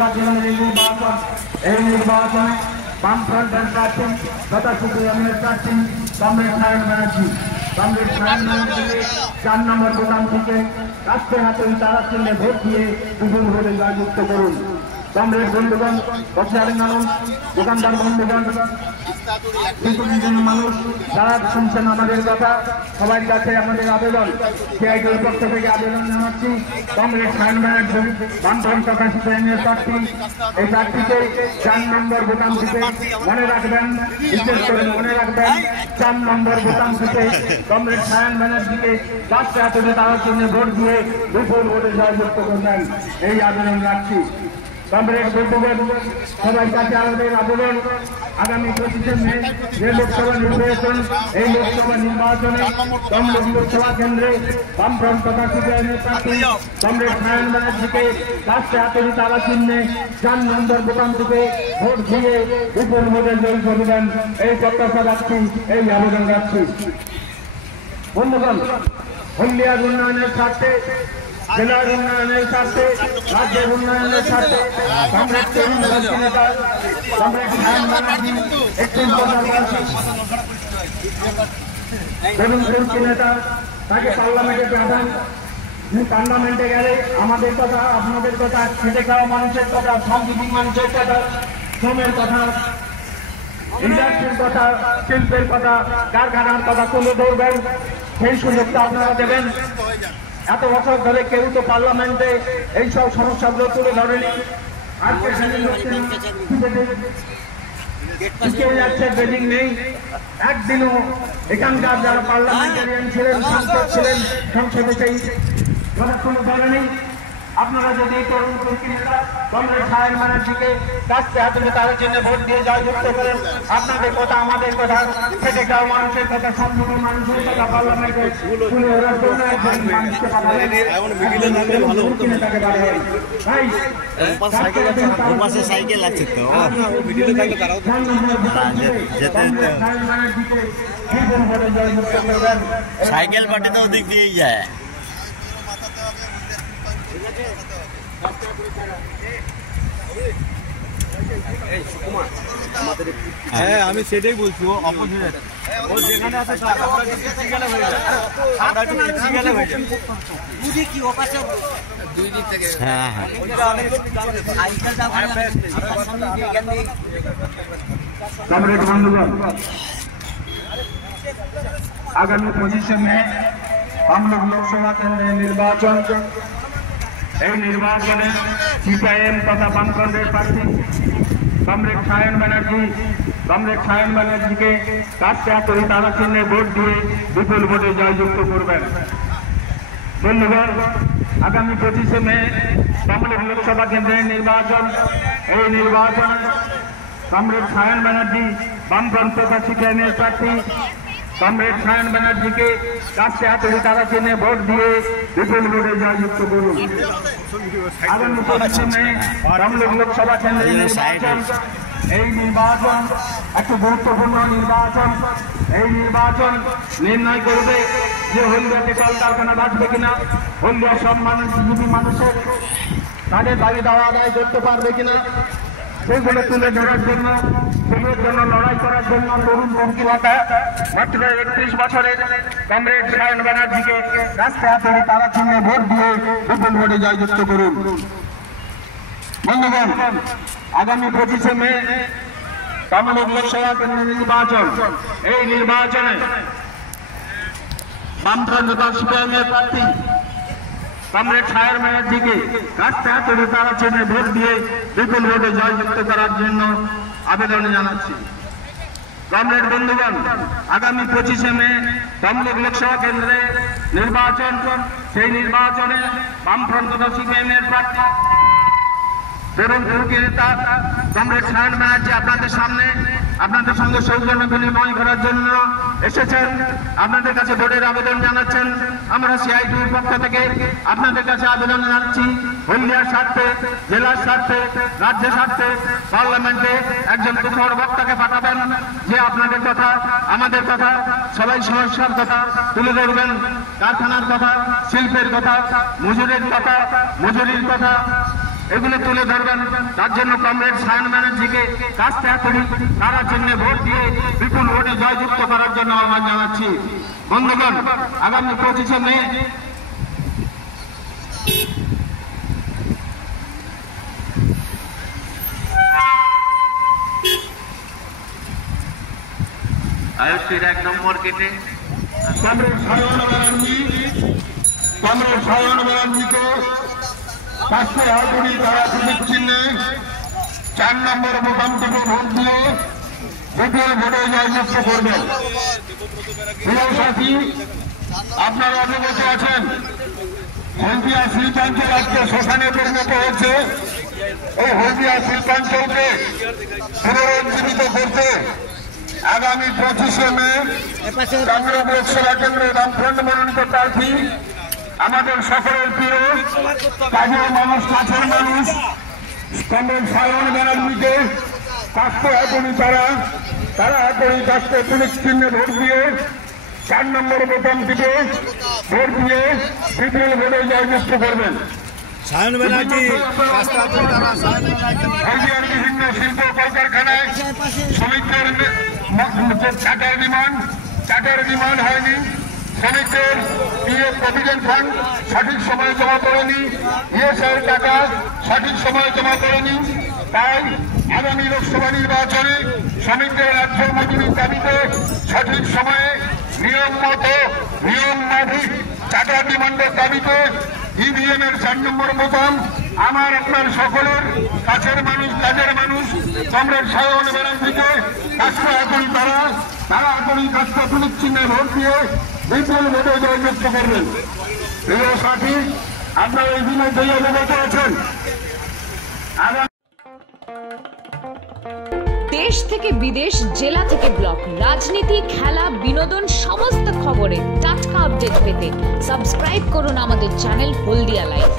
বিধানসভা কেন্দ্রের নির্বাচন। এই নির্বাচনে বামফ্রন্টের প্রার্থী তথা সিপিএমের প্রার্থী কমরেড সায়ন ব্যানার্জি। কমরেড সায়ন ব্যানার্জিকে 4 নম্বর বোতাম থেকে রাষ্ট্রে হাতে তারা চিহ্নে ভোট দিয়ে বিপুল ভোটে জয়যুক্ত করুন। কমরেড বন্ধুগণ, বক্সারের মানুষ, দোকানদার বন্ধুগণ, মানুষ যারা শুনছেন আমাদের কথা, সবার কাছে আমাদের আবেদন, সিআইটির পক্ষ থেকে আবেদন জানাচ্ছি। কমরেড সায়ন ব্যানার্জি বামফ্রন্ট তথা সিপিএমের প্রার্থী, এই প্রার্থীকে 4 নম্বর বোতাম থেকে মনে রাখবেন, বিশেষ করে মনে রাখবেন 4 নম্বর বোতাম থেকে কমরেড সায়ন ব্যানার্জিকে রাষ্ট্রে হাতে তার জন্য ভোট দিয়ে বিপুল ভোটে জয়যুক্ত করবেন, এই আবেদন রাখছি। কমরেড বন্ধুগণ, সবার কাছে আমাদের আবেদন, আগামী 25শে মে যে লোকসভা নির্বাচন, এই লোকসভা নির্বাচনে তমলুক লোকসভা কেন্দ্রে বামফ্রন্ট তথা সিপিআইএমের প্রার্থী কমরেড সায়ন ব্যানার্জিকে রাষ্ট্রে হাতে তারা চিহ্নে 4 নম্বর বোতাম থেকে ভোট দিয়ে বিপুল ভোটে জয়ী করবেন, এই প্রত্যাশা রাখছি, এই আবেদন রাখছি। বন্ধুগণ, হলদিয়ার উন্নয়নের স্বার্থে, জেলার উন্নয়নের স্বার্থে, রাজ্যের উন্নয়নের স্বার্থে কমরেড সায়ন ব্যানার্জি 31 বছর বয়সী তরুণ তুর্কি নেতা, তাকে পার্লামেন্টে পাঠান। পার্লামেন্টে গেলে আমাদের কথা, আপনাদের কথা, খেটে খাওয়া মানুষের কথা, শ্রমজীবী মানুষের কথা, শ্রমের কথা, ইন্ডাস্ট্রির কথা, শিল্পের কথা, কারখানার কথা তুলে ধরবেন, সেই সুযোগটা আপনারা দেবেন। এত বছর ধরে কেউ তো পার্লামেন্টে এইসব সমস্যাগুলো তুলে ধরেনি। আজকে যাচ্ছে, বেডিং নেই, একদিনও এখানকার যারা পার্লামেন্টারিয়ান ছিলেন, সাংসদ ছিলেন, সংসদে সেই কথা তুলে ধরেনি। আপনারা যদি তরুণ তুর্কি নেতা কমরেড সায়ন ব্যানার্জিকে রাষ্ট্রে হাতে তাদের জন্য ভোট দিয়ে জয়যুক্ত করেন, আপনাদের কথা, আমাদের কথা, খেটে খাওয়া মানুষের কথা, সম্পূর্ণ মানুষের কথা পার্লামেন্টে তুলে ধরার জন্য মানুষকে পাঠাবেন। সাইকেল আছে তো সাইকেল পাঠিয়ে দিক দিয়েই যায়। হ্যাঁ, আমি সেটাই বলছি, ও অপোজিট, ও যেখানে আছে আগামী 25শে মে তমলুক লোকসভা কেন্দ্রের নির্বাচন। এই নির্বাচনে সিপিআইএম তথা বামফ্রন্টের প্রার্থী কমরেড সায়ন ব্যানার্জিকে রাষ্ট্রে হাতে তারা চিহ্নে ভোট দিয়ে বিপুল ভোটে জয়যুক্ত করবেন। বন্ধুগণ, আগামী 25শে মে তমলুক লোকসভা কেন্দ্রের নির্বাচন। এই নির্বাচনে কমরেড সায়ন ব্যানার্জি বামফ্রন্ট তথা সিপিআইএমের প্রার্থী কমরেড সায়ন ব্যানার্জিকে রাষ্ট্রে হাতে তারা চিহ্নে ভোট দিয়ে বিপুল ভোটে জয়যুক্ত করুন। আগামী 25শে মে তমলুক লোকসভা কেন্দ্রের নির্বাচন। এই নির্বাচন একটি গুরুত্বপূর্ণ নির্বাচন। এই নির্বাচন নির্ণয় করবে যে হলদিয়াতে কলকারখানা বাঁচবে কিনা, হলদিয়ার সব মানুষজীবী মানুষের তাদের দাবি দাওয়া আদায় করতে পারবে কিনা, সেগুলো তুলে ধরার জন্য, সেগুলোর জন্য লড়াই করার জন্য তরুণ তুর্কি নেতা মাত্র 31 বছরের কমরেড সায়ন ব্যানার্জিকে রাষ্ট্রে হাতে তারা চিহ্নে ভোট দিয়ে বিপুল ভোটে জয়যুক্ত করুন। বন্ধুগণ, আগামী 25শে মে তমলুক লোকসভা কেন্দ্রের নির্বাচন। এই নির্বাচনে বামফ্রন্ট তথা সিপিআইএমের প্রার্থী কমরেড সায়ন ব্যানার্জিকে রাষ্ট্রে হাতে তারা চিহ্নে ভোট দিয়ে বিপুল ভোটে জয়যুক্ত করার জন্য আবেদন জানাচ্ছি। কমরেড বন্ধুগণ, আগামী 25শে মে তমলুক লোকসভা কেন্দ্রে নির্বাচন। সেই নির্বাচনে বামফ্রন্ট তথা সিপিআইএমের প্রার্থী তরুণ তুর্কি নেতা কমরেড সায়ন ব্যানার্জি আপনাদের সামনে, আপনাদের সঙ্গে সৌজন্য বিনিময় করার জন্য এসেছেন। আপনাদের কাছে ভোটের আবেদন জানাচ্ছেন। আমরা সিআইটির পক্ষ থেকে আপনাদের কাছে আবেদন জানাচ্ছি, হলদিয়ার স্বার্থে, জেলার স্বার্থে, রাজ্যের স্বার্থে পার্লামেন্টে একজন কুশল বক্তাকে পাঠাবেন, যে আপনাদের কথা, আমাদের কথা, সবাই সমস্যার কথা তুলে ধরবেন, কারখানার কথা, শিল্পের কথা, মজুরির কথা, এগুলো তুলে ধরবেন। তার জন্য কমরেড সায়ন ব্যানার্জিকে কাজটা করি, তারা চিহ্নে ভোট দিয়ে বিপুল ভোটে জয়যুক্ত করার জন্য আহ্বান জানাচ্ছি। বন্ধুগণ, আগামী 25শে মে আয়ুষের 1 নম্বর কেটে কমরেড সায়ন ব্যানার্জিকে কাজটা করি, তারা চিহ্নে 4 নম্বর বোতাম থেকে ভোট দিয়ে বিপুল ভোটে জয়যুক্ত করবেন। প্রিয় সাথী, আপনারা অবগত আছেন হলদিয়া শিল্পাঞ্চল আজকে শ্মশানে পরিণত হয়েছে। এই হলদিয়া শিল্পাঞ্চলকে পুনরুজ্জীবিত করতে আগামী 25শে মে কামরূপ লোকসভা কেন্দ্রের বামফ্রন্ট মনোনীত প্রার্থী আমাদের সকলের প্রিয় কাজের মানুষ, কাছের মানুষ কমরেড সায়ন ব্যানার্জিকে কাজটা এখনই তারা এখনই কাজটা পুলিশ চিহ্নে ভোট দিয়ে 4 নম্বর বোতাম টিপে ভোট দিয়ে বিপুল ভোটে জয়যুক্ত করবেন। সায়ন ব্যানার্জি হলদিয়ার বিভিন্ন শিল্প কলকারখানায় শ্রমিকদের চার্টার ডিমান্ড হয়নি, শ্রমিকদের পিএফ প্রভিডেন্ট ফান্ড সঠিক সময়ে জমা করেনি, ইএসআই টাকা সঠিক সময়ে জমা করেনি। তাই আগামী লোকসভা নির্বাচনে শ্রমিকদের রাজ্য মজুরির দাবিতে সঠিক সময়ে নিয়ম মাফিক চার্টার ডিমান্ডের দাবিতে ইভিএম এর 4 নম্বর বোতাম আমার আপনার সকলের কাছের মানুষ, কাজের মানুষ কমরেড সায়ন ব্যানার্জিকে কাজটা এখন তারা এখনই কাজটা পুলিশ চিহ্নে ভোট দিয়ে বিপুল ভোটে জয়যুক্ত করবেন। প্রিয় সাথী, আপনারা এই দিনে জয় অবগত আছেন। দেশ থেকে বিদেশ, জেলা থেকে ব্লক, রাজনীতি, খেলা, বিনোদন সমস্ত খবরে টাটকা আপডেট পেতে সাবস্ক্রাইব করুন আমাদের চ্যানেল হলদিয়া লাইভ।